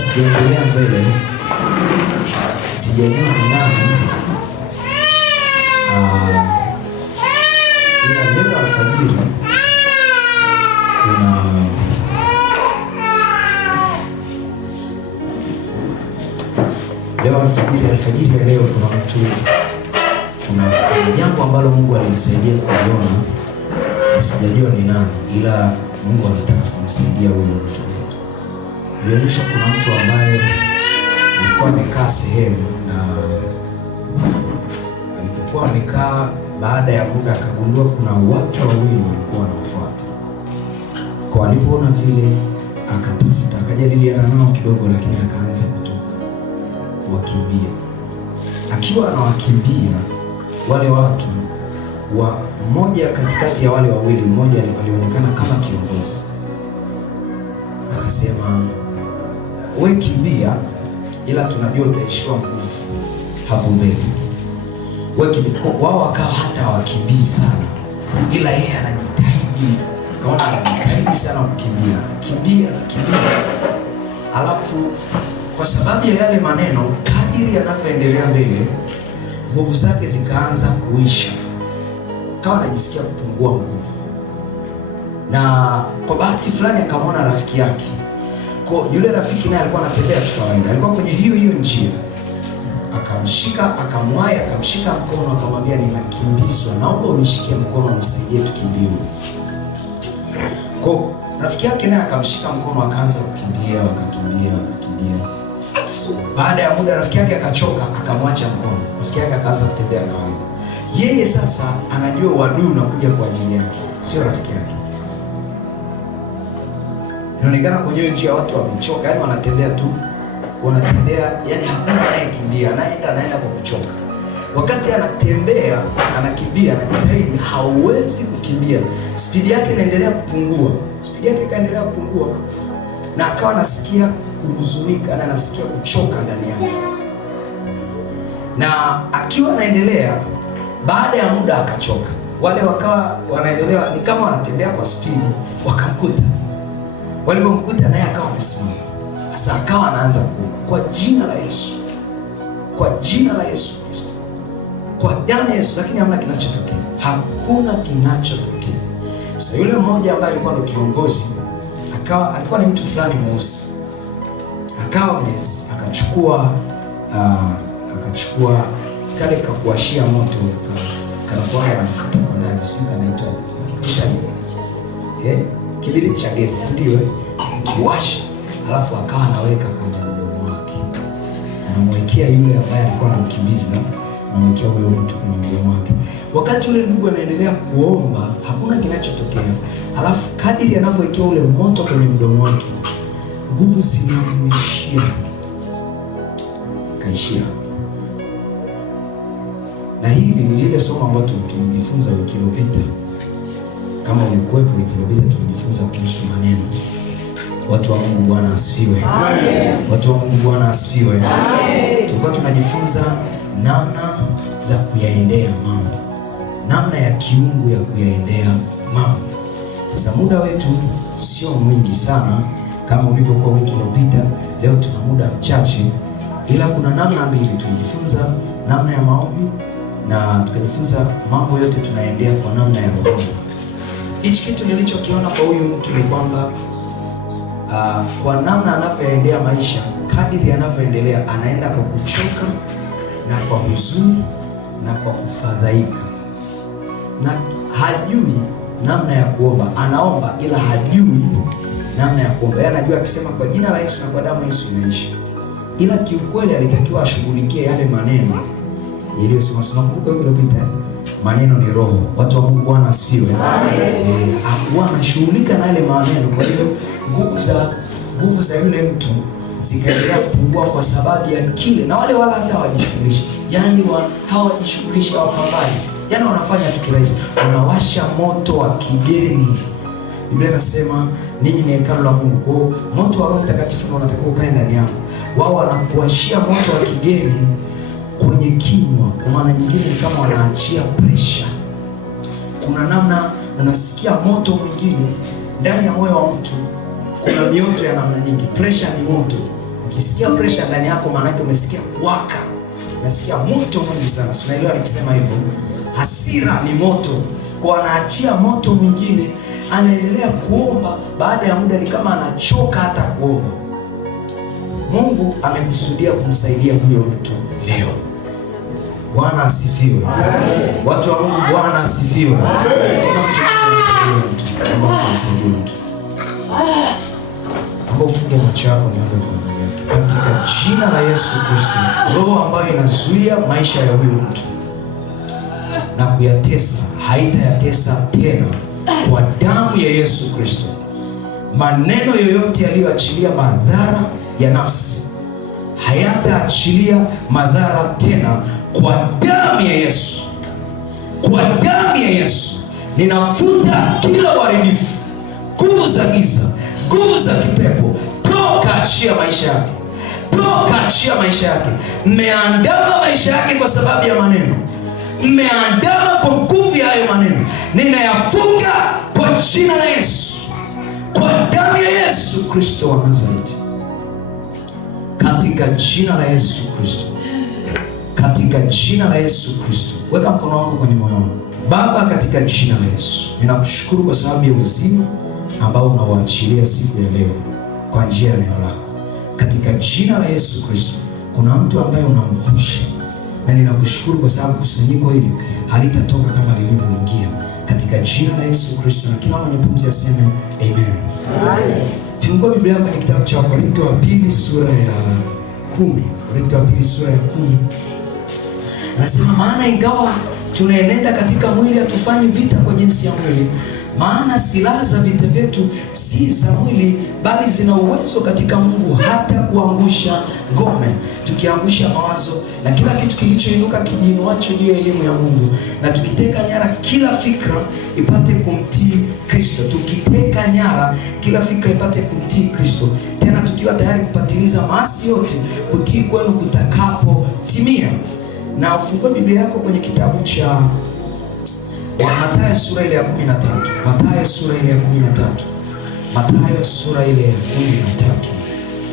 sijaendelea mbele, sijajua ni nani, ila leo alfajiri alfajiri ya leo kuna mtu, kuna jambo ambalo Mungu alinisaidia kuliona, sijajua ni nani, ila Mungu anataka kumsaidia huyo mtu. Ilionyesha kuna mtu ambaye alikuwa amekaa sehemu, na alipokuwa amekaa, baada ya muda akagundua kuna watu wawili walikuwa wanamfuata. Kwa alipoona vile, akatafuta, akajadiliana nao kidogo, lakini akaanza kutoka wakimbia. Akiwa anawakimbia wale watu wa mmoja katikati ya wale wawili, mmoja alionekana kama kiongozi, akasema, wewe kimbia, ila tunajua utaishiwa nguvu hapo mbele. Wewe kimbia. Wao wakawa hata hawakimbii sana, ila yeye anajitahidi, kaona anajitahidi sana kukimbia, kimbia. Alafu kwa sababu ya yale maneno, kadiri yanavyoendelea mbele, nguvu zake zikaanza kuisha, kawa anajisikia kupungua nguvu. Na kwa bahati fulani akamwona rafiki yake. Kwa yule rafiki naye alikuwa anatembea tu kawaida, alikuwa kwenye hiyo njia. Akamshika, akamwai, akamshika mkono, akamwambia, ninakimbizwa, naomba unishikie mkono unisaidie tukimbie. Kwa rafiki yake naye akamshika mkono, akaanza kukimbia, wakakimbia. Baada ya muda rafiki yake akachoka, akamwacha mkono. Rafiki yake akaanza kutembea kawaida. Yeye sasa anajua uadui unakuja kwa ajili yake, sio rafiki yake. Inaonekana kwenye njia watu wamechoka, yani wanatembea tu, yani hakuna anayekimbia, anaenda kwa kuchoka. Wakati anatembea, anakimbia, anajitahidi, hauwezi kukimbia. Spidi yake inaendelea kupungua. Na akawa anasikia kuhuzunika, na anasikia kuchoka ndani yake. Na akiwa anaendelea, baada ya muda akachoka. Wale wakawa wanaendelea, ni kama wanatembea kwa spidi, wakamkuta. Walipomkuta naye akawa amesimama. Sasa akawa anaanza kwa jina la Yesu, kwa jina la Yesu Kristo, kwa damu ya Yesu, lakini hamna kinachotokea. Hakuna kinachotokea. Sasa yule mmoja ambaye alikuwa ndo kiongozi, alikuwa ni mtu fulani mweusi. Akachukua kale kakuashia moto, kanakuwa anafuta kwa ndani, sijui kanaitwa kibiriti cha gesi, ndio kiwasha, alafu akawa anaweka kwenye mdomo wake, anamwekea yule ambaye alikuwa anamkimbiza, anamwekea huyo mtu kwenye mdomo wake. Wakati yule ndugu anaendelea kuomba, hakuna kinachotokea. Alafu kadiri anavyowekea ule moto kwenye mdomo wake, nguvu zinamwishia, kaishia. Na hili ni lile somo ambalo tulijifunza wiki iliyopita. Kama ulikuwepo wiki iliyopita, tulijifunza kuhusu maneno. Watu wa Mungu, Bwana asifiwe. Amen. Watu wa Mungu, Bwana asifiwe. Amen. Tulikuwa tunajifunza namna za kuyaendea mambo, namna ya kiungu ya kuyaendea mambo. Sasa muda wetu sio mwingi sana kama ulivyokuwa wiki iliyopita. Leo tuna muda mchache, ila kuna namna mbili. Tulijifunza namna ya maombi na tukajifunza mambo yote tunaendea kwa namna ya roho. Hichi kitu nilichokiona kwa huyu mtu ni kwamba kwa namna anavyoendea maisha, kadiri anavyoendelea, anaenda kwa kuchoka na kwa huzuni na kwa kufadhaika, na hajui namna ya kuomba. Anaomba ila hajui namna ya kuomba. Yeye anajua akisema kwa jina la Yesu na kwa damu ya Yesu inaisha, ila kiukweli alitakiwa ashughulikie yale maneno yaliyosema. Tunakumbuka wiki iliyopita, maneno ni roho. Watu wa Mungu, Bwana asifiwe. Amen. Hakuwa anashughulika na yale maneno. Kwa hiyo nguvu za yule mtu zikaendelea kupungua kwa sababu ya kile, na wale wala hata hawajishughulishi. Yaani hawajishughulishi, hawapambani. Yaani wanafanya tu kirahisi. Wanawasha moto wa kigeni. Biblia inasema ninyi ni hekalu la Mungu. Kwa moto wa Roho Mtakatifu unatakiwa ukae ndani yako. Wao wanakuashia moto wa kigeni kwenye kinywa. Kwa maana nyingine ni kama wanaachia pressure. Kuna namna unasikia moto mwingine ndani ya moyo wa mtu. Kuna mioto ya namna nyingi. Pressure ni moto. Ukisikia pressure ndani yako, maana yake umesikia waka, unasikia moto mwingi sana. Unaelewa nikisema hivyo? Hasira ni moto, kwa anaachia moto mwingine, anaendelea kuomba. Baada ya muda ni kama anachoka hata kuomba. Mungu amekusudia kumsaidia huyo mtu leo. Bwana asifiwe. Watu wa Mungu, Bwana asifiwe. Hapo ufunge macho yako, niombe kuangalia. Katika jina la Yesu Kristo, roho ambayo inazuia maisha ya huyo mtu na kuyatesa, haitayatesa tena kwa damu ya Yesu Kristo. Maneno yoyote yaliyoachilia madhara ya nafsi hayataachilia madhara tena kwa damu ya Yesu. Kwa damu ya Yesu ninafuta kila uharibifu, nguvu za giza, nguvu za kipepo. Toka, achia maisha yake. Toka, achia maisha yake. Mmeandama maisha yake kwa sababu ya maneno. Mmeandama kwa nguvu ya hayo maneno. Ninayafunga kwa jina la Yesu, kwa damu ya Yesu Kristo wa Nazareti. Katika jina la Yesu Kristo, katika jina la Yesu Kristo. Weka mkono wako kwenye moyo wako. Baba, katika jina la Yesu, ninakushukuru kwa sababu ya uzima ambao unawaachilia siku ya leo kwa njia ya neno lako. Katika jina la Yesu Kristo, kuna mtu ambaye unamvusha, na ninakushukuru kwa sababu kusanyiko hili halitatoka kama lilivyoingia, katika jina la Yesu Kristo. Na kila mwenye pumzi aseme amen. Amen. Fungua Biblia kwenye kitabu cha Wakorintho wa pili sura ya 10. Wakorintho wa pili sura ya 10. Anasema, maana ingawa tunaenenda katika mwili, hatufanyi vita kwa jinsi ya mwili. Maana silaha za vita vyetu si za mwili, bali zina uwezo katika Mungu hata kuangusha ngome, tukiangusha mawazo na kila kitu kilichoinuka kijiinuacho juu ya elimu ya Mungu, na tukiteka nyara kila fikra ipate kumtii Kristo. Tukiteka nyara kila fikra ipate kumtii Kristo, tena tukiwa tayari kupatiliza maasi yote kutii kwenu kutakapotimia. Na ufungue Biblia yako kwenye kitabu cha Mathayo sura ile ya 13. Mathayo sura ile ya 13. Mathayo sura ile ya 13.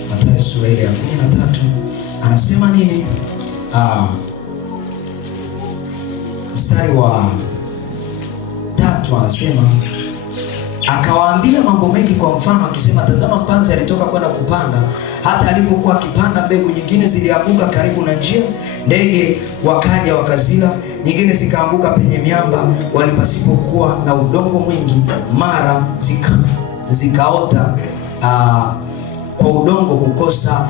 Mathayo sura ile ya 13. Anasema nini? Mstari wa 3 anasema, akawaambia mambo mengi kwa mfano akisema, tazama, mpanzi alitoka kwenda kupanda. Hata alipokuwa akipanda, mbegu nyingine zilianguka karibu na njia, ndege wakaja wakazila. Nyingine zikaanguka penye miamba, walipasipokuwa na udongo mwingi, mara zikaota kwa udongo kukosa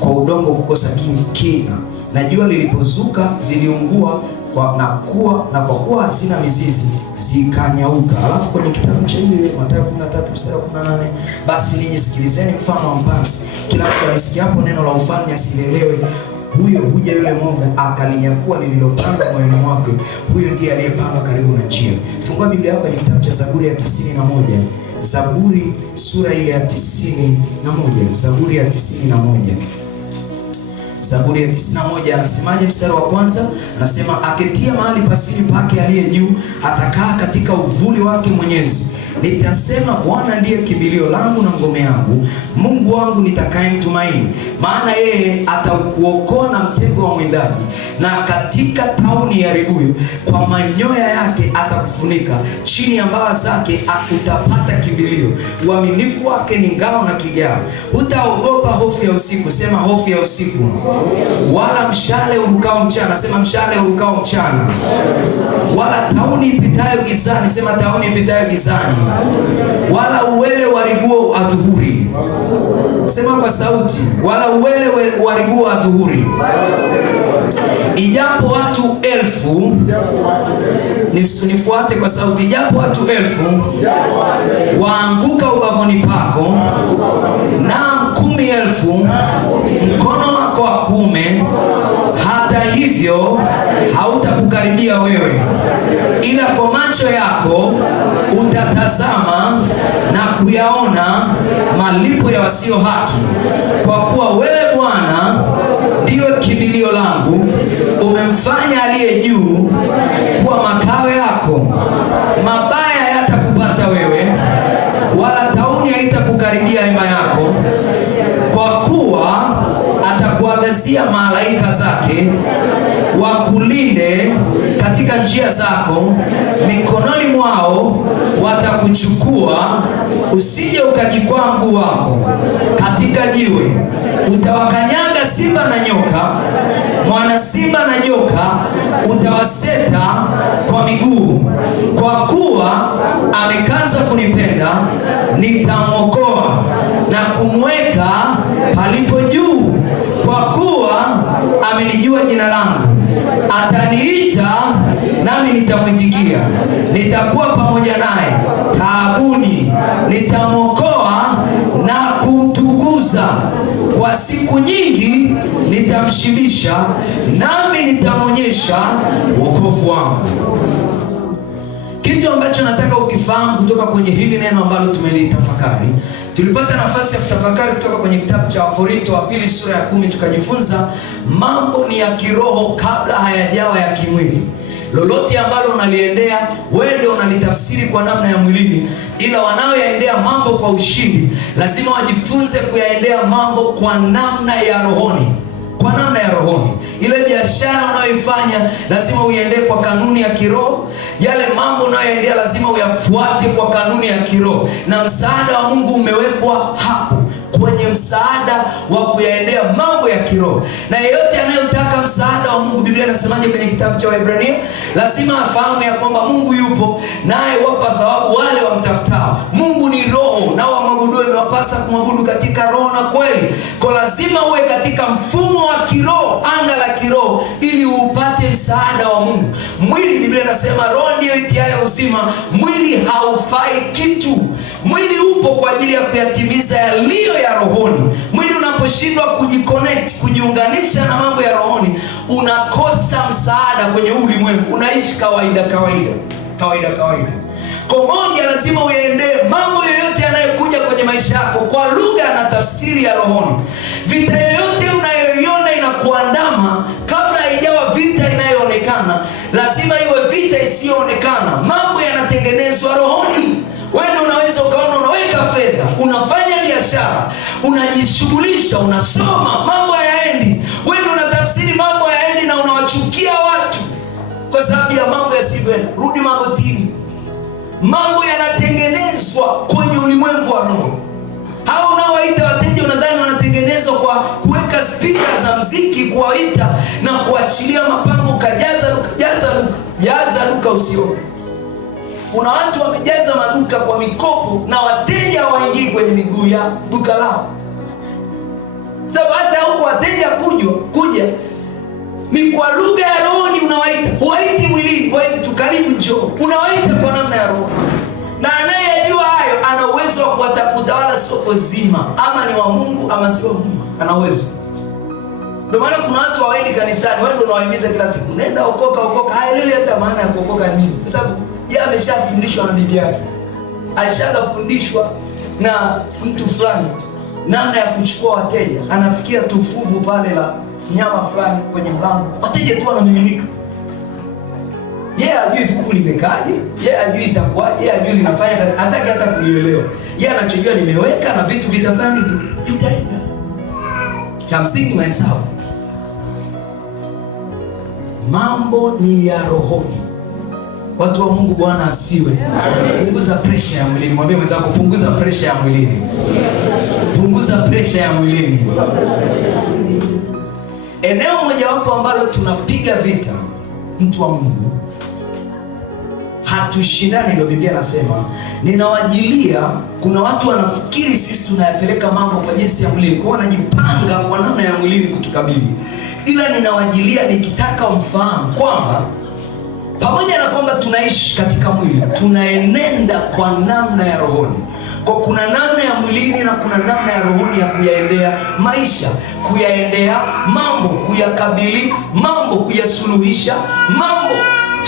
kwa udongo kukosa kina, na jua lilipozuka ziliungua kwa kuwa hazina mizizi zikanyauka. Alafu kwenye kitabu cha Mathayo 13 mstari wa 18, basi ninyi sikilizeni mfano wa mpanzi. Kila mtu alisikiapo neno la ufalme asilelewe, huyo huja yule mwovu akalinyakua lililopandwa moyoni mwake. Huyo ndiye aliyepandwa karibu na njia. Fungua Biblia yako kwenye kitabu cha Zaburi ya 91. Zaburi sura ile ya 91. Zaburi ya 91. Zaburi ya 91 anasemaje? Mstari wa kwanza anasema, aketia mahali pasiri pake aliye juu, atakaa katika uvuli wake Mwenyezi. Nitasema, Bwana ndiye kimbilio langu na ngome yangu, Mungu wangu nitakayemtumaini. Maana yeye atakuokoa na mtego wa mwindaji, na katika tauni ya ribuyu. Kwa manyoya yake atakufunika, chini ya mbawa zake utapata kimbilio. Uaminifu wake ni ngao na kigao. Hutaogopa hofu ya usiku. Sema hofu ya usiku. Wala mshale urukao mchana. Sema mshale urukao mchana. Wala tauni ipitayo gizani. Sema tauni ipitayo gizani. Wala uwele uharibuo adhuhuri. Sema kwa sauti, wala uwele uharibuo adhuhuri. Ijapo watu 1000, nifuate kwa sauti, ijapo watu 1000 waanguka ubavuni pako, na 10,000 mkono wako wa kuume, hata hivyo hautakukaribia wewe, ila kwa macho yako utatazama na kuyaona malipo ya wasio haki. Kwa kuwa wewe Bwana ndiwe kimbilio langu, umemfanya aliye juu kuwa makao yako. Mabaya hayatakupata wewe, wala tauni haitakukaribia hema yako, kwa kuwa atakuagazia malaika zake wakulinde katika njia zako, mikononi mwao watakuchukua, usije ukajikwaa mguu wako katika jiwe. Utawakanyaga simba na nyoka, mwana simba na nyoka utawaseta kwa miguu. Kwa kuwa amekaza kunipenda, nitamwokoa na kumweka palipo juu. Kwa kuwa amenijua jina langu, ataniita nami nitamwitikia. Nitakuwa pamoja naye taabuni, nitamwokoa na kumtukuza. Kwa siku nyingi nitamshibisha, nami nitamwonyesha wokovu wangu. Kitu ambacho nataka ukifahamu kutoka kwenye hili neno ambalo tumelitafakari, tulipata nafasi ya kutafakari kutoka kwenye kitabu cha Wakorintho wa pili sura ya 10, tukajifunza mambo ni ya kiroho kabla hayajawa ya kimwili. Lolote ambalo unaliendea wewe ndio unalitafsiri kwa namna ya mwilini, ila wanaoyaendea mambo kwa ushindi lazima wajifunze kuyaendea mambo kwa namna ya rohoni. Kwa namna ya rohoni. Ile biashara unayoifanya lazima uiendee kwa kanuni ya kiroho. Yale mambo unayoendea lazima uyafuate kwa kanuni ya kiroho, na msaada wa Mungu umewekwa hapo kwenye msaada wa kuyaendea mambo ya kiroho. Na yeyote anayotaka msaada wa Mungu, Biblia inasemaje kwenye kitabu cha Waebrania? Lazima afahamu ya kwamba Mungu yupo naye wapa thawabu wale wamtafutao. Mungu ni roho, nao wamwabudu imewapasa kumwabudu katika roho na kweli. Kwa lazima uwe katika mfumo wa kiroho, anga la kiroho, ili upate msaada wa Mungu. Mwili, Biblia inasema roho ndiyo itiayo uzima, mwili haufai kitu. Mwili upo kwa ajili ya kuyatimiza yaliyo ya rohoni. Mwili unaposhindwa kujiconnect, kujiunganisha na mambo ya rohoni, unakosa msaada kwenye ulimwengu, unaishi kawaida. Kwa moja, lazima uyaendee mambo yoyote yanayokuja kwenye maisha yako kwa lugha na tafsiri ya rohoni. Vita yoyote unayoiona inakuandama, kabla haijawa vita inayoonekana, lazima iwe vita isiyoonekana. Mambo yanatengenezwa rohoni. Wewe unaweza ukaona unaweka fedha, unafanya biashara, unajishughulisha, unasoma, mambo hayaendi. Wewe unatafsiri mambo hayaendi na unawachukia watu kwa sababu ya mambo yasivyoenda. Rudi magotini. Mambo yanatengenezwa kwenye ulimwengu wa roho. Hao unaowaita wateja unadhani wanatengenezwa kwa kuweka speaker za muziki, kuwaita na kuachilia mapango, jaza luka usioke. Kuna watu wamejaza maduka kwa mikopo na wateja waingii kwenye miguu ya duka lao. Sababu hata huko wateja kuja ni kwa lugha ya rohoni unawaita. Huwaiti mwilini, huwaiti tu karibu njoo. Unawaita kwa namna ya roho. Na anayejua hayo ana uwezo wa kutawala soko zima. Ama ni wa Mungu ama sio Mungu. Ana uwezo. Ndio maana kuna watu hawaendi kanisani, wao ndio wanawahimiza kila siku, nenda okoka. Haelewi hata maana ya kuokoka nini. Kwa sababu yeye ameshafundishwa na bibi yake. Ashafundishwa na mtu fulani namna ya kuchukua wateja. Anafikia tu fungu pale la nyama fulani kwenye mlango, wateja tu wanamiminika. Yeye ajui fungu limekaje, yeye ajui itakuwaje, yeye ajui linafanya kazi, hataki hata kulielewa. Yeye anachojua nimeweka na vitu vitafanya vitaenda. Cha msingi mahesabu. Mambo ni ya rohoni. Watu wa Mungu, Bwana asifiwe. Punguza pressure ya mwilini. Mwambie mwenzako, punguza pressure ya mwilini. Punguza pressure ya mwilini. Eneo mojawapo ambalo tunapiga vita, mtu wa Mungu, hatushindani, ndio Biblia nasema, ninawajilia. Kuna watu wanafikiri sisi tunayapeleka mambo kwa jinsi ya mwilini, kwa wanajipanga kwa namna ya mwilini kutukabili. Ila ninawajilia nikitaka umfahamu kwamba pamoja na kwamba tunaishi katika mwili, tunaenenda kwa namna ya rohoni. Kwa kuna namna ya mwilini na kuna namna ya rohoni ya kuyaendea maisha, kuyaendea mambo, kuyakabili mambo, kuyasuluhisha mambo.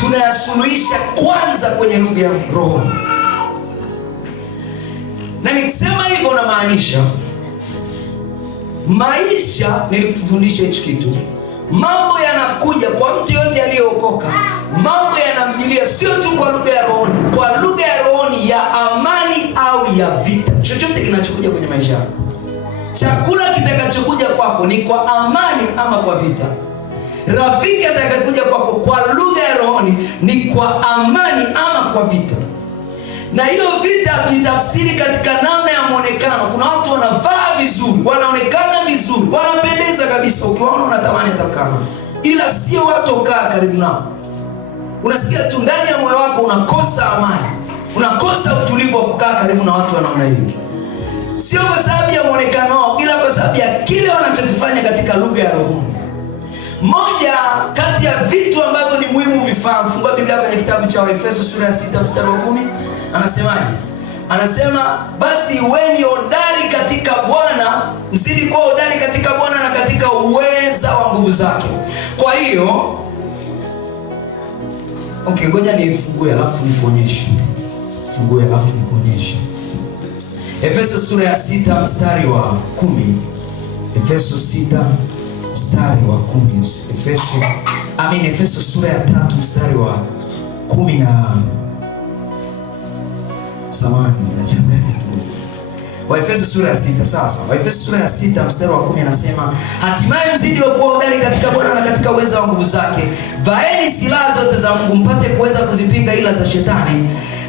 Tunayasuluhisha kwanza kwenye lugha ya rohoni. Na nikisema hivyo namaanisha maisha, nilikufundisha hichi kitu. Mambo yanakuja kwa mtu yote aliyeokoka. Mambo yanamjilia sio tu kwa lugha ya rohoni, kwa lugha ya rohoni ya amani au ya vita. chochote kinachokuja kwenye maisha yako. Chakula kitakachokuja kwako ni kwa amani ama kwa vita. Rafiki atakayokuja kwako kwa lugha ya rohoni ni kwa amani ama kwa vita. Na hiyo vita tuitafsiri katika namna ya muonekano. Kuna watu wanavaa vizuri, wanaonekana vizuri, wanapendeza kabisa, ukiwaona unatamani atakaa, ila sio watu ukaa karibu nao. Unasikia tu ndani ya moyo wako unakosa amani, unakosa utulivu wa kukaa karibu na watu wa namna hiyo. Sio kwa sababu ya muonekano wao, ila kwa sababu ya kile wanachokifanya katika lugha ya roho. Moja kati ya vitu ambavyo ni muhimu vifahamu, fungua Biblia kwenye kitabu cha Efeso sura ya 6 mstari wa 10. Anasemaje? Anasema basi weni hodari katika Bwana, mzidi kuwa hodari katika Bwana na katika uweza wa nguvu zake. Kwa hiyo ngoja nifungue alafu nikuonyeshe. Fungue alafu nikuonyeshe. Efeso sura ya 6 mstari wa 10. Efeso 6 mstari wa 10. Efeso sura ya 3 mstari wa 10 na samani na changanya kidogo. Efeso sura ya 6 sasa. Efeso sura ya 6 mstari wa 10 anasema, hatimaye mzidi kuwa hodari katika Bwana na katika uweza wa nguvu zake. Vaeni silaha zote za Mungu mpate kuweza kuzipinga ila za shetani.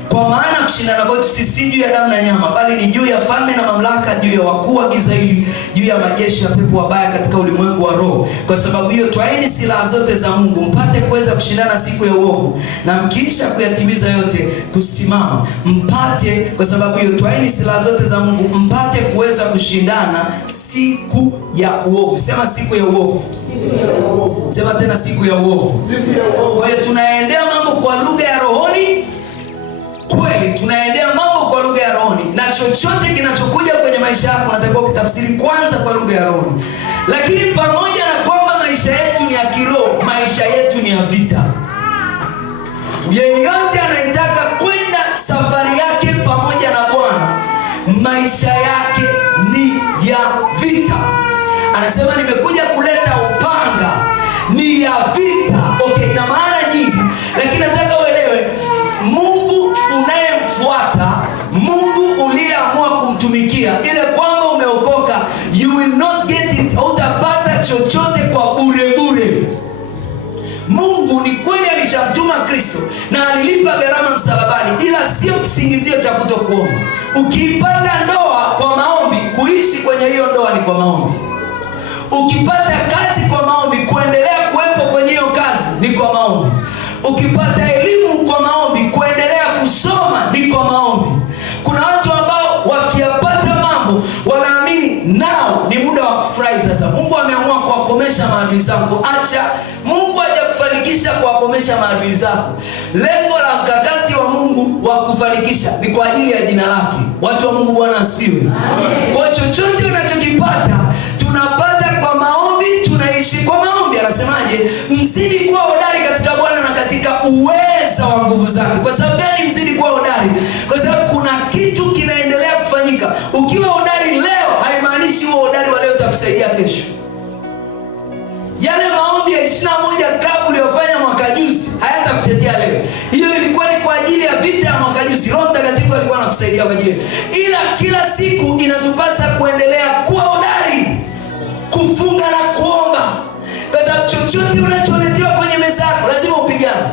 Kwa maana kushindana kwetu si juu ya damu na nyama, bali ni juu ya falme na mamlaka, juu ya wakuu wa giza hili, juu ya majeshi ya pepo wabaya katika ulimwengu wa roho. Kwa sababu hiyo twaeni silaha zote za Mungu mpate kuweza kushindana siku ya uovu, na mkiisha kuyatimiza yote kusimama. Kwa sababu hiyo twaeni silaha zote za Mungu mpate kuweza kushindana siku ya uovu. Sema siku ya uovu. Sema tena siku ya uovu. Kwa hiyo tunaendea mambo kwa lugha ya rohoni. Kweli tunaendea mambo kwa lugha ya rohoni, na chochote kinachokuja kwenye maisha yako unatakiwa kutafsiri kwanza kwa lugha ya rohoni. Lakini pamoja na kwamba maisha yetu ni ya kiroho, maisha yetu ni ya vita. Yeyote anayetaka kwenda safari yake pamoja na Bwana, maisha yake ni ya vita. Anasema nimekuja kuleta upanga, ni ya vita. Ina maana nyingi, lakini nataka uelewe Mungu unayemfuata, Mungu uliyeamua kumtumikia, ile kwamba umeokoka, you will not get it, utapata chochote kwa bure bure. Mungu ni kweli alishamtuma Kristo na alilipa gharama msalabani, ila sio kisingizio cha kutokuomba. Ukipata ndoa kwa maombi, kuishi kwenye hiyo ndoa ni kwa maombi. Ukipata kazi kwa maombi, kuendelea kuwepo kwenye hiyo kazi ni kwa maombi. Ukipata elimu kwa maombi, kuendelea kusoma ni kwa maombi. Kuna watu ambao wakiyapata mambo wanaamini nao ni muda wa kufurahi. Sasa Mungu ameamua kuwakomesha maadui zako. Acha Mungu aje kufanikisha kuwakomesha maadui zako. Lengo la mkakati wa Mungu wa kufanikisha ni kwa ajili ya jina lake. Watu wa Mungu, Bwana asifiwe. Kwa chochote unachokipata tunapata kwa maombi, tunaishi kwa maombi. Anasemaje? Mzidi kuwa hodari katika Bwana na katika uweza wa nguvu zake. Kwa sababu gani mzidi kuwa hodari? Kwa sababu kuna kitu kinaendelea kufanyika. Ukiwa hodari leo, haimaanishi huo hodari wa leo utakusaidia kesho. Yale maombi ya 21 kapu uliyofanya mwaka juzi hayatakutetea leo. Hiyo ilikuwa ni kwa ajili ya vita ya mwaka juzi. Roho Mtakatifu alikuwa anakusaidia kwa ajili. Ila kila siku inatupasa kuendelea kuwa hodari, kufunga na kuomba. Kwa sababu chochote unacholetewa kwenye meza yako lazima upigane.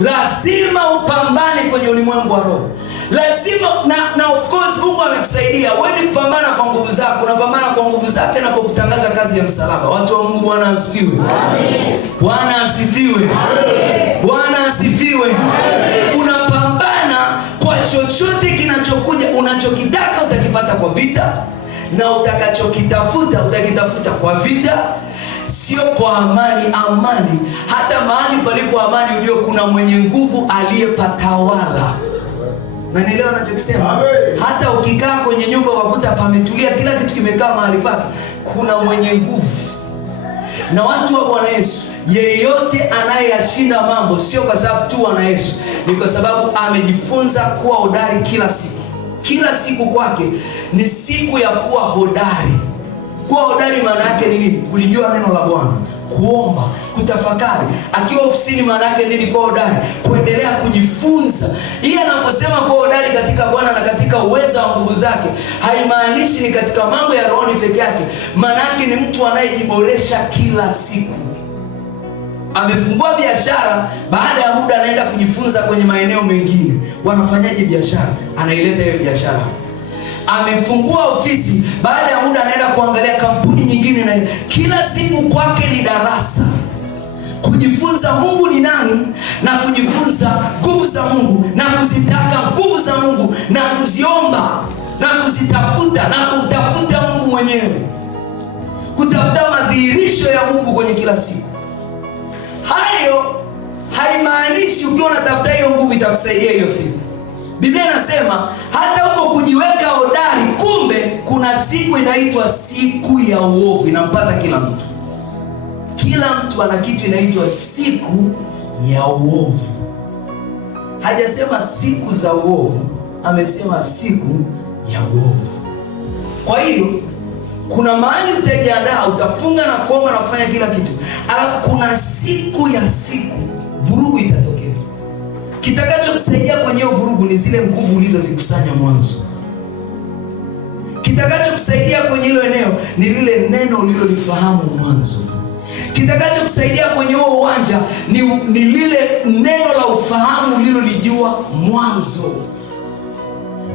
Lazima upambane kwenye ulimwengu wa roho. Lazima na of course Mungu amekusaidia. Wewe ni kupambana kwa nguvu zako, unapambana kwa nguvu zake na kwa kutangaza kazi ya msalaba. Watu wa Mungu, Bwana asifiwe. Amen. Bwana asifiwe. Amen. Bwana asifiwe. Amen. Unapambana kwa chochote kinachokuja. Unachokitaka utakipata kwa vita, na utakachokitafuta utakitafuta kwa vita, sio kwa amani. Amani, hata mahali palipo amani ujue kuna mwenye nguvu aliyepatawala. Na nielewa ninachokisema. Hata ukikaa kwenye nyumba wakuta pametulia, kila kitu kimekaa mahali pake, kuna mwenye nguvu. Na watu wa Bwana Yesu, yeyote anayeyashinda mambo sio kwa sababu tu ana Yesu, ni kwa sababu amejifunza kuwa hodari kila siku. Kila siku kwake ni siku ya kuwa hodari. Kuwa hodari maana yake ni nini? Kulijua neno la Bwana, kuomba, kutafakari. Akiwa ofisini maana yake nini kuwa hodari? Kuendelea kujifunza. Yeye anaposema kuwa hodari katika Bwana na katika uwezo wa nguvu zake, haimaanishi ni katika mambo ya roho peke yake. Maana yake ni mtu anayejiboresha kila siku. Amefungua biashara, baada ya muda anaenda kujifunza kwenye maeneo mengine. Wanafanyaje biashara? Anaileta hiyo biashara. Amefungua ofisi, baada ya muda anaenda kuangalia kampuni nyingine, na kila siku kwake ni darasa. Kujifunza Mungu ni nani, na kujifunza nguvu za Mungu, na kuzitaka nguvu za Mungu, na kuziomba, na kuzitafuta, na kumtafuta Mungu mwenyewe. Kutafuta madhihirisho ya Mungu kwenye kila siku. Hayo haimaanishi ukiwa unatafuta hiyo nguvu itakusaidia hiyo siku. Biblia inasema hata huko kujiweka hodari, kumbe kuna siku inaitwa siku ya uovu, inampata kila mtu. Kila mtu ana kitu inaitwa siku ya uovu. Hajasema siku za uovu, amesema siku ya uovu. Kwa hiyo kuna mahali utajiandaa, utafunga na kuomba na kufanya kila kitu, alafu kuna siku ya vurugu itatokea. Kitakachokusaidia kwenye vurugu ni zile nguvu ulizozikusanya mwanzo. Kitakachokusaidia kwenye hilo eneo ni lile neno ulilolifahamu mwanzo. Kitakachokusaidia kwenye huo uwanja ni lile neno la ufahamu ulilolijua mwanzo.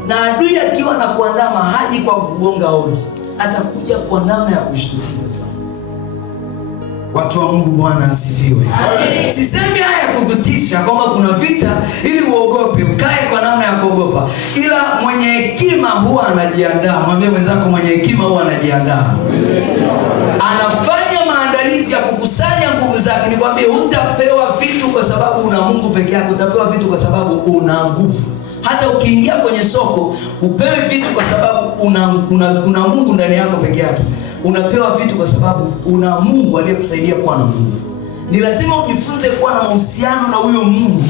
Na adui akiwa na kuandama haji kwa kugonga hodi, atakuja kwa namna ya kushtukiza sana. Watu wa Mungu, Bwana asifiwe. Amen. Sisemi haya kukutisha kwamba kuna vita ili uogope, ukae kwa namna ya kuogopa. Ila mwenye hekima huwa anajiandaa. Mwambie mwenzako mwenye hekima huwa anajiandaa. Anafanya maandalizi ya kukusanya nguvu zake. Nikwambie, hutapewa vitu kwa sababu una Mungu peke yake, utapewa vitu kwa sababu una nguvu. Hata ukiingia kwenye soko, upewe vitu kwa sababu una Mungu ndani yako peke yake. Unapewa vitu kwa sababu una Mungu aliyekusaidia kuwa na nguvu. Ni lazima ujifunze kuwa na mahusiano na huyo Mungu,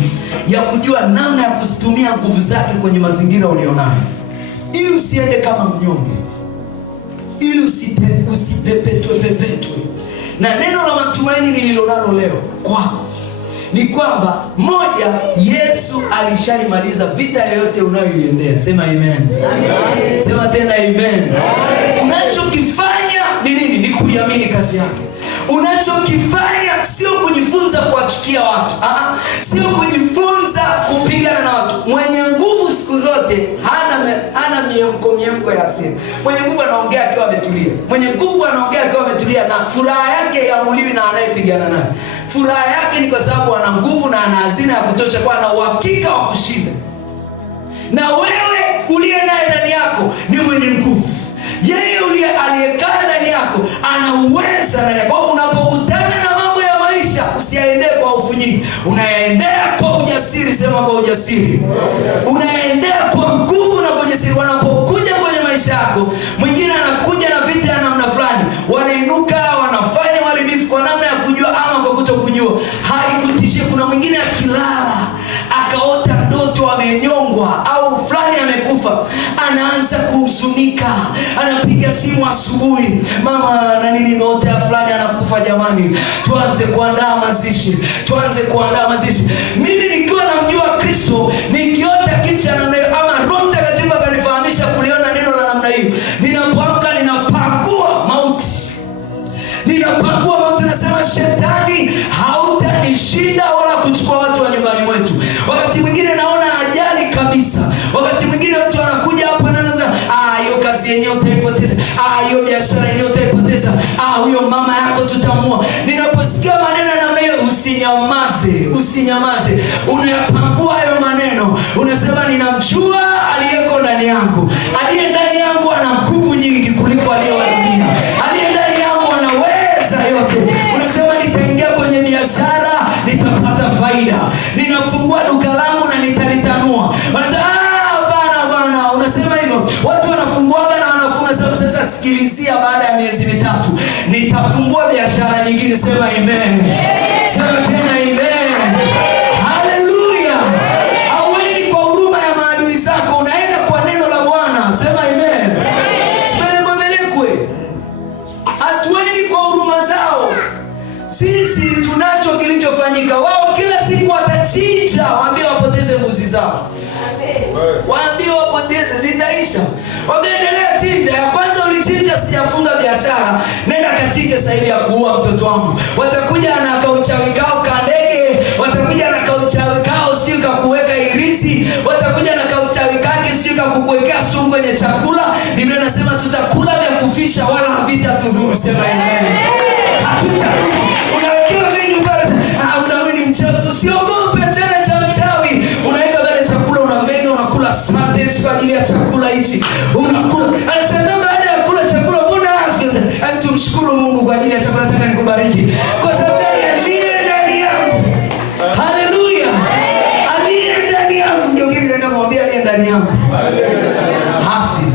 ya kujua namna ya kuzitumia nguvu zake kwenye mazingira ulionayo, ili usiende kama mnyonge, ili usipepetwe. Na neno la matumaini nililonalo leo kwako ni kwamba moja, Yesu alishaimaliza vita yoyote unayoiendea. Sema amen. Amen. Sema tena amen. Amen. Unachokifanya ni nini? Ni kuiamini kazi yake. Unachokifanya sio kujifunza kuwachukia watu. Sio kujifunza kupigana na watu. Mwenye nguvu siku zote hana miemko ya asili. Mwenye nguvu anaongea akiwa ametulia. Mwenye nguvu anaongea akiwa ametulia, na furaha yake haiamuliwi na anayepigana naye. Furaha yake ni kwa sababu ana nguvu na ana hazina ya kutosha, kwa ana uhakika wa kushinda. Na wewe uliye naye ndani yako ni mwenye nguvu. Yeye aliyekaa ndani yako ana uwezo ndani yako. Unapokutana na mambo ya maisha, usiyaendee kwa hofu nyingi, unaendea kwa ujasiri. Sema kwa ujasiri. Unaendea kwa nguvu na kwa ujasiri. Wanapokuja kwenye maisha yako, mwingine anakuja na vita ya namna fulani, wanainuka wanafanya uharibifu kwa namna ya kujua ama kwa kutokujua, haikutishie. Kuna mwingine akilala akaota ndoto amenyongwa au fulani amekufa, anaanza kuhuzunika, anapiga simu asubuhi, mama na nini, ndoto ya fulani anakufa, jamani tuanze kuandaa mazishi. Mimi nikiwa namjua Kristo, nikiota kitu cha namna hiyo, ama Roho Mtakatifu akanifahamisha kuliona neno la namna hiyo, ninapoamka ninapakua mauti. Nasema shetani hautanishinda wala kuchukua watu wa nyumbani mwetu. Wakati mwingine naona ajali kabisa. Wakati mwingine mtu anakuja hapa na anaanza, hiyo kazi yenyewe utaipoteza, hiyo biashara yenyewe utaipoteza, huyo mama yako tutamua. Ninaposikia maneno namna hiyo, usinyamaze. Unayapangua hayo maneno. Unasema ninamjua aliyeko ndani yangu. Aliye ndani yangu ana nguvu nyingi kuliko aliye wa dunia. Aliye ndani yangu anaweza yote. Unasema nitaingia kwenye biashara, nitapata faida. Ninafungua duka langu na nitalitanua. Unasema bana. Unasema hivyo. Watu wanafunguaga na wanafunga. Sasa sikilizia, baada ya miezi mitatu nitafungua biashara nyingine. Sema amen. Sema tena amen. Haleluya. Hauendi kwa huruma ya maadui zako, unaenda kwa neno la Bwana. Sema amen. Sipele mbelekwe. Hatuendi kwa huruma zao. sisi tunacho kilichofanyika. Wao kila siku watachinja, waambie wapoteze mbuzi zao. Waambie wapoteze, zitaisha. Wameendelea chinja. Ya kwanza ulichinja sijafunga biashara, nenda kachinje sasa hivi ya kuua mtoto wangu. Watakuja na kauchawi kao kandege, watakuja na kauchawi kao sio kukuweka irisi, watakuja na kauchawi kake sio kukuwekea sumu kwenye chakula. Biblia inasema tutakula vya kufisha wala havitatudhuru. Sema amen. Hatutakufa. Unawekewa mengi mbele. Unaamini mchawi, usiogope tena cha mchawi. Unaweka vile chakula unamenya, unakula asante kwa ajili ya chakula hichi. Unakula. Anasema baada ya kula chakula mbona afya? Tumshukuru Mungu kwa ajili ya chakula. Nataka nikubariki. Kwa sababu aliye ndani yangu. Haleluya. Aliye ndani yangu ndio kile ninamwambia aliye ndani yangu. Hafi.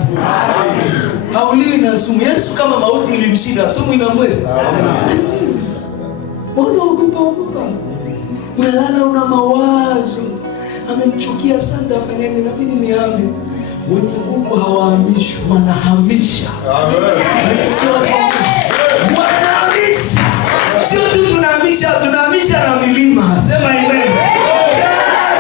Hauliwi na sumu. Yesu kama mauti ilimshinda, sumu inamweza. Mbona ugopa? Unalala una mawazo. Amemchukia sana, afanyaje? Na mimi niambe. Wenye nguvu hawahamishwi, wanahamisha. Amen. Wanahamisha. Sio tu tunahamisha na milima. Sema amen.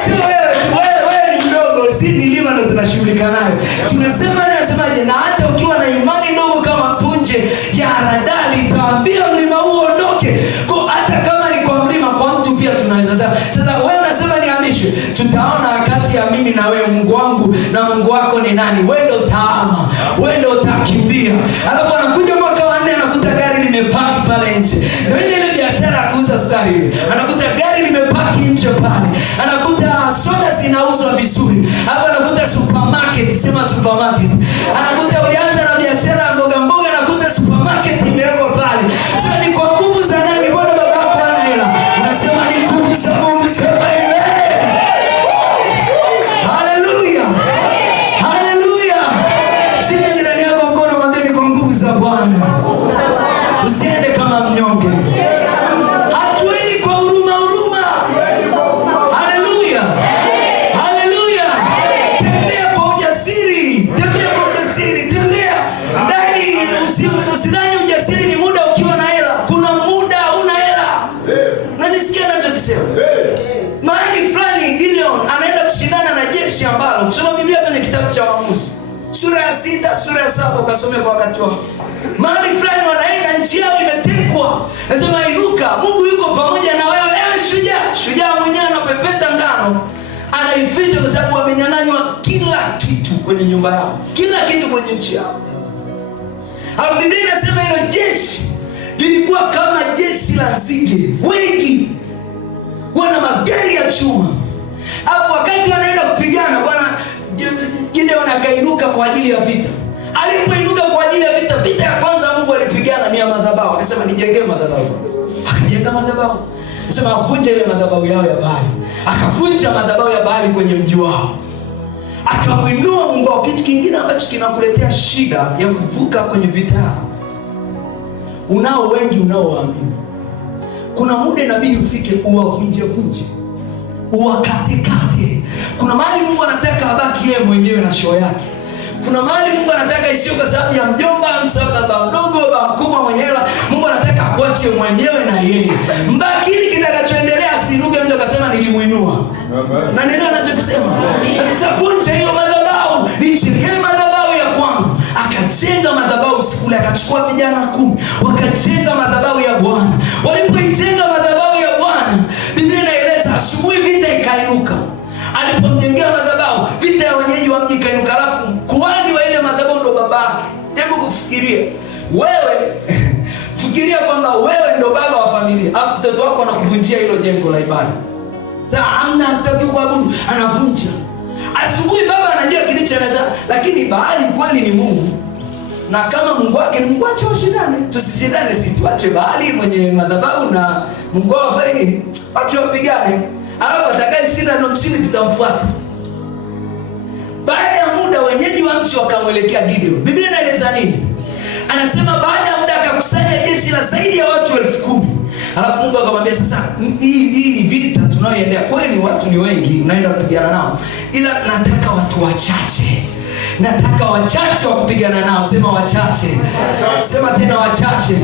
Sio wewe ni mdogo, si milima ndio tunashughulika nayo. Tunasemaje? Na hata ukiwa na imani ndogo kama punje ya haradali, itaambia mlima huu ondoke. Kwa hata kama ni kwa mlima, kwa mtu pia tunaweza. Sasa wewe unasema nihamishwe. Tutaona kati ya mimi na wewe, Mungu wangu na Mungu wako ni nani? Wewe ndio utaama, wewe ndio utakimbia. Alafu anakuja mwaka wa 4 anakuta gari limepaki pale nje. Ndio ile biashara ya kuuza sukari ile. Anakuta gari limepaki nje pale. Anakuta soda zinauzwa vizuri. Hapo anakuta supermarket, sema supermarket. Anakuta ulianza na biashara ya mboga, anakuta supermarket imewekwa pale. Sasa ni kwa nguvu za nani? Bwana babako ana hela. Unasema ni nguvu za Mungu. Sema amen. Haleluya. Haleluya. Sina jirani yako mkono, mwambie ni kwa nguvu za Bwana. Usiende kama mnyonge. Hatuendi kwa huruma. Haleluya. Haleluya. Tembea kwa ujasiri. Tembea. Ndani usidhani ujasiri ni muda ukiwa na hela. Kuna muda huna hela. Unanisikia ninachokisema? Mahali fulani Gideon anaenda kushindana na jeshi ambalo, kusoma Biblia kwenye kitabu cha Waamuzi sura ya 6, sura ya 7 ukasome kwa wakati wako. Mahali fulani wanaenda, nchi yao imetekwa. Nasema inuka, Mungu yuko pamoja na wewe, ewe shujaa. Shujaa mwenyewe anapepeta ngano, anaificha kwa sababu wamenyang'anywa kila kitu kwenye nyumba yao, kila kitu kwenye nchi yao. Hapo Biblia inasema hilo jeshi lilikuwa kama jeshi la nzige wengi, wana magari ya chuma. Hapo wakati wanaenda kupigana, Bwana Gideon akainuka kwa ajili ya vita. Alipoinuka kwa ajili ya vita, vita ya kwanza Mungu alipigana ni ya madhabahu. Akasema nijengee madhabahu. Akajenga madhabahu. Akasema avunje ile madhabahu yao ya Baali. Akavunja madhabahu ya Baali kwenye mji wao. Akamwinua Mungu wao. Kitu kingine ambacho kinakuletea shida ya kuvuka kwenye vita. Unao wengi unaowaamini. Kuna muda inabidi ufike uwavunje. Uwakatekate. Kuna mahali Mungu anataka abaki yeye mwenyewe na show yake. Kuna mahali Mungu anataka isiyo kwa sababu ya mjomba, baba mdogo, baba mkubwa mwenyewe. Mungu anataka akuache mwenyewe na yeye. Mbaki ili kitakachoendelea asiruke mtu akasema nilimuinua. Na neno anachokisema. Sasa vunja hiyo madhabahu, nijengee madhabahu ya kwangu. Akajenga madhabahu siku ile, akachukua vijana 10, wakajenga madhabahu ya Bwana. Walipoijenga madhabahu ya Bwana, Biblia inaeleza asubuhi vita ikainuka. Alipomjengea madhabahu, vita ya wenyeji wa mji ikainuka. Alafu kuhani wa ile madhabahu ndo babake. Hebu kufikiria. Wewe fikiria kwamba wewe ndo baba wa familia. Alafu mtoto wako anakuvunjia hilo jengo la ibada. Sasa hamna hataki kuabudu, anavunja. Asubuhi baba anajua kilichoeleza, lakini Baali kweli ni Mungu. Na kama Mungu wake ni Mungu, acha washindane. Tusishindane sisi, wache Baali mwenye madhabahu na Mungu wao faini. Acha wapigane. Alafu atakayeshinda ndio mshindi, tutamfuata. Baada ya muda wenyeji wa nchi wakamwelekea Gideon. Biblia inaeleza nini? Anasema baada ya muda akakusanya jeshi la zaidi ya watu 10,000. Alafu Mungu akamwambia sasa hii vita tunayoendea kweli watu ni wengi, unaenda kupigana nao. Ila nataka watu wachache. nataka wachache wa kupigana nao. Sema wachache. Sema tena wachache.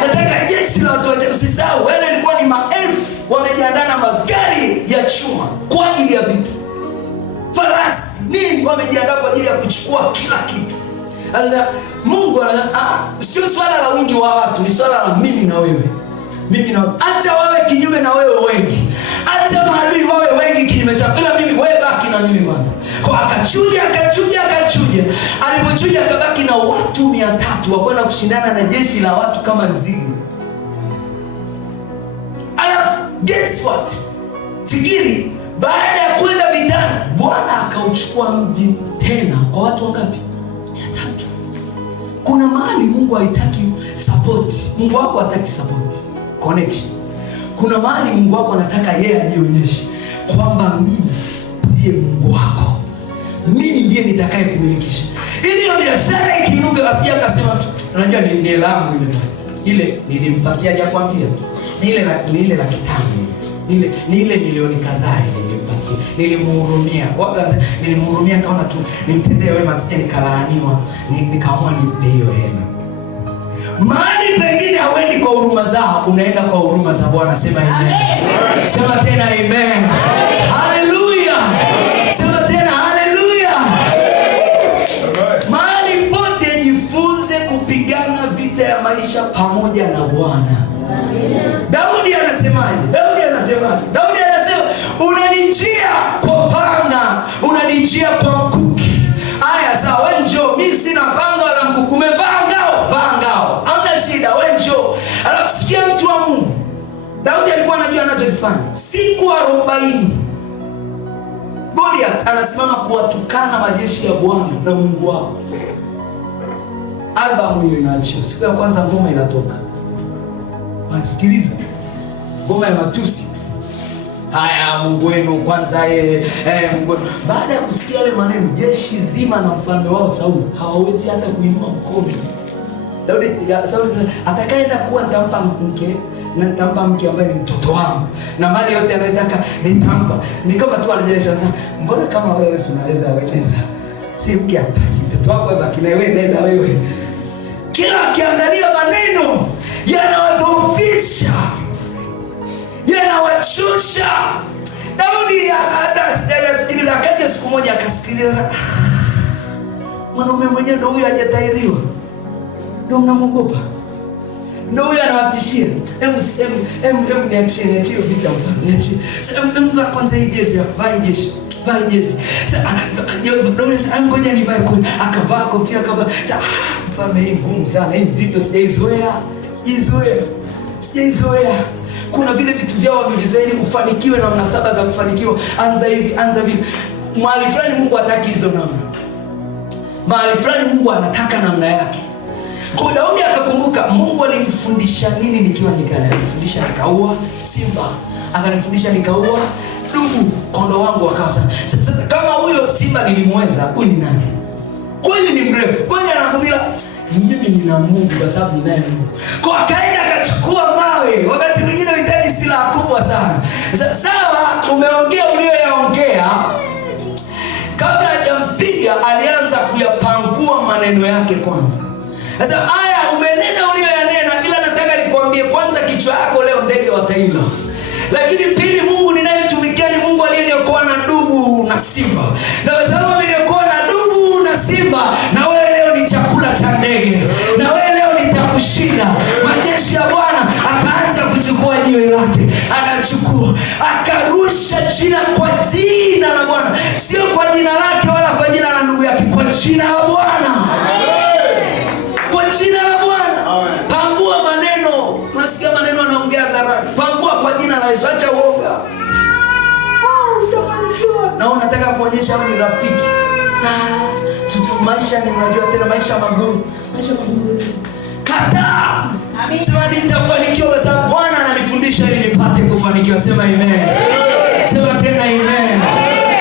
Nataka jeshi la watu wachache. Usisahau wale ilikuwa ni maelfu wamejiandaa na magari ya chuma kwa ajili ya vita. Farasi nini wamejiandaa kwa ajili ya kuchukua kila kitu. Sasa Mungu sio swala la wingi wa watu, ni swala la mimi na wewe. Mimi na acha wawe kinyume na wewe wengi. Acha maadui wawe wengi kinyume chako. Ila mimi wewe baki na mimi kwanza. Kwa akachuja. Alipochuja akabaki na watu 300 wakwenda kushindana na jeshi la watu kama nzige. Alafu guess what? Fikiri baada ya kwenda vitani, Bwana akauchukua mji tena kwa watu wangapi? 300. Kuna mahali Mungu haitaki support. Mungu wako hataki support. Connection. Kuna mahali Mungu wako anataka yeye ajionyeshe kwamba mimi ndiye Mungu wako. Mimi ndiye nitakaye kumilikisha. Ile biashara ikinuka asije akasema tu, unajua ni elamu ile nilimpatia haja kwambia tu. Ni ile la kitambo. Ni ile milioni kadhaa nilimpatia. Nilimhurumia kama tu nimtendee wema sije nikalaaniwa. Nikaamua nimpe hiyo hela. Mahali pengine hawendi kwa huruma zao, unaenda kwa huruma za Bwana. Sema amen. Sema tena amen. Haleluya. Sema tena haleluya. Mahali pote jifunze kupigana vita ya maisha pamoja na Bwana. Daudi anasemaje? Daudi anasema unanijia kwa panga, unanijia kwa mkuki. Aya sawa, wewe njoo, mimi sina panga wala mkuki. Umevaa ngao, vaa ngao. Hamna shida, wewe njoo. Alafu sikia mtu wa Mungu. Daudi alikuwa anajua anachofanya. Siku 40 Goliath anasimama kuwatukana majeshi ya Bwana na Mungu wao. Albamu hiyo inaachia. Siku ya kwanza ngoma inatoka. Wasikiliza. Ngoma ya matusi. Haya, Mungu wenu kwanza Mungu. Baada ya kusikia yale maneno, jeshi zima na mfalme wao Sauli hawawezi hata kuinua mkono. Daudi Sauli atakayeenda kuwa nitampa mke na nitampa mke ambaye ni mtoto wangu. Na mali yote anayotaka nitampa. Ni kama tu anajelesha sasa, mbona kama wewe unaweza wewe? Si mke hapa. Mtoto wako baki na wewe, nenda wewe. Kila akiangalia maneno yanawadhoofisha, yanawachosha. Daudi hata sijasikiliza, akaja siku moja akasikiliza. Mwanaume mwenyewe ndio huyu hajatahiriwa. Ndio mnamogopa. Ndio huyu anawatishia. Hebu niachie vita hapa. Niachie. Sasa kwanza hii jezi hapa, vai jezi. Sasa Daudi sasa ngoja nivae kuni. Akavaa kofia akavaa. Mfalme hii ngumu sana, hii nzito sijaizoea. Kuna vile vitu vyao wamevizoea kufanikiwa na mnasaba za kufanikiwa. Anza hivi. Mahali fulani Mungu hataki hizo namna. Mahali fulani Mungu anataka namna yake. Kwa Daudi akakumbuka Mungu alinifundisha nini nikiwa nyikani. Alinifundisha nikaua simba. Akanifundisha nikaua dubu. Kondoo wangu wakawa sana. Sasa kama huyo simba nilimweza, huyu ni nani? Kweli ni mrefu. Kweli anakumbila mimi nina Mungu kwa sababu ninaye Mungu. Kwa akaenda akachukua mawe. Wakati mwingine unahitaji silaha kubwa sana. Sawa, umeongea uliyoyaongea. Kabla hajampiga alianza kuyapangua maneno yake kwanza. Sasa haya umenena uliyoyanena, ila nataka nikwambie kwanza kichwa yako leo ndege wataila. Lakini pili, Mungu ninayetumikia ni Mungu aliyeniokoa na dubu na simba. Na kwa sababu ameniokoa na dubu na simba, na wewe leo ni chakula cha ndege. Na wewe leo nitakushinda. Majeshi ya Bwana akaanza kuchukua jiwe lake. Anachukua, akarusha jina kwa jina la Bwana. Sio kwa jina lake wala kwa jina la ndugu yake, kwa jina la Bwana. Kwa jina la Bwana. Pangua maneno. Unasikia maneno anaongea hadharani. Pangua kwa jina la Yesu, acha uoga. Utafanikiwa. Na unataka kuonyesha wewe ni rafiki. Maisha ni unajua tena maisha magumu. Kataa. Amen. Sema nitafanikiwa kwa sababu Bwana ananifundisha ili nipate kufanikiwa. Sema amen. Sema tena amen.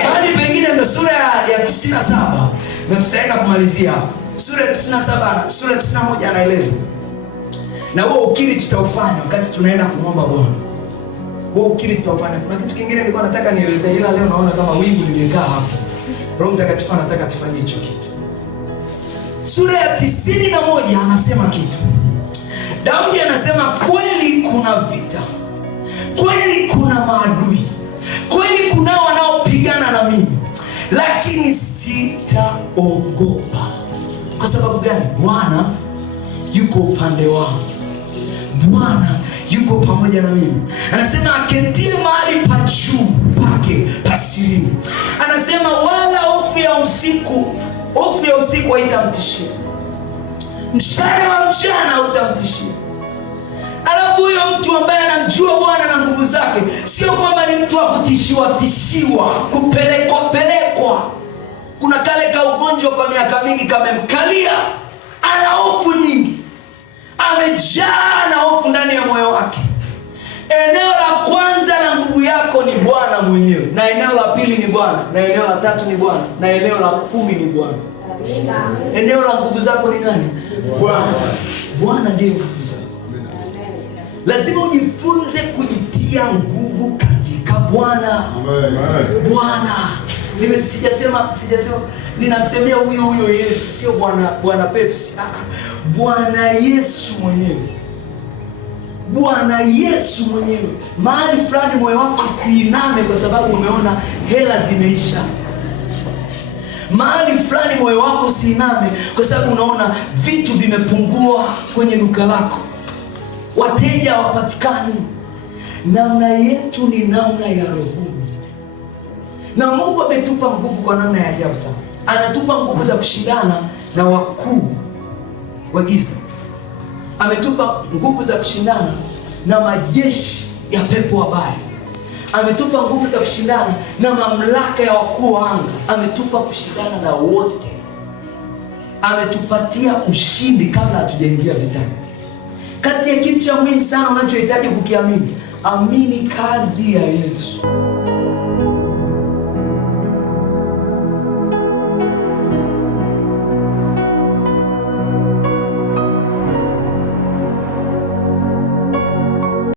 Bali pengine ndio sura ya 97. Na tutaenda kumalizia. Sura ya 97, sura ya 91 anaeleza. Na huo ukiri tutaufanya wakati tunaenda kumwomba Bwana. Huo ukiri tutaufanya. Kuna kitu kingine nilikuwa nataka nielezee, ila leo naona kama wingu limekaa hapo. Roho Mtakatifu anataka tufanye hicho kitu. sura ya 91 anasema kitu. Daudi anasema kweli kuna vita, kweli kuna maadui, kweli kuna wanaopigana na mimi, lakini sitaogopa. Kwa sababu gani? Bwana yuko upande wangu, Bwana yuko pamoja na mimi. Anasema aketie mahali pa juu pake pasirini. Anasema wala hofu ya usiku haitamtishia, mshale wa mchana hautamtishia. Alafu huyo mtu ambaye anamjua Bwana na nguvu zake, sio kwamba ni mtu wa kutishiwa, kupelekwa. Kuna kale ka ugonjwa kwa miaka mingi kamemkalia, ana hofu nyingi, amejaa na hofu ndani ya moyo wake. Eneo la kwanza la nguvu yako ni Bwana mwenyewe, na eneo la pili ni Bwana, na eneo la tatu ni Bwana, na eneo la 10 ni Bwana. Eneo la nguvu zako ni nani? Bwana. Bwana ndiye nguvu zako. Lazima ujifunze kujitia nguvu katika Bwana. Bwana. Sijasema ninamsemea huyo Yesu, sio Bwana Pepsi. Bwana Yesu mwenyewe. Bwana Yesu mwenyewe. Mahali fulani moyo wako usiiname kwa sababu umeona hela zimeisha. Mahali fulani moyo wako usiiname kwa sababu unaona vitu vimepungua kwenye duka lako, wateja hawapatikani. Namna yetu ni namna ya rohoni, na Mungu ametupa nguvu kwa namna ya ajabu sana. Anatupa nguvu za kushindana na wakuu wa giza. Ametupa nguvu za kushindana na majeshi ya pepo wabaya. Ametupa nguvu za kushindana na mamlaka ya wakuu wa anga. Ametupa kushindana na wote. Ametupatia ushindi kabla hatujaingia vitani. Kati ya kitu cha muhimu sana unachohitaji kukiamini, amini kazi ya Yesu.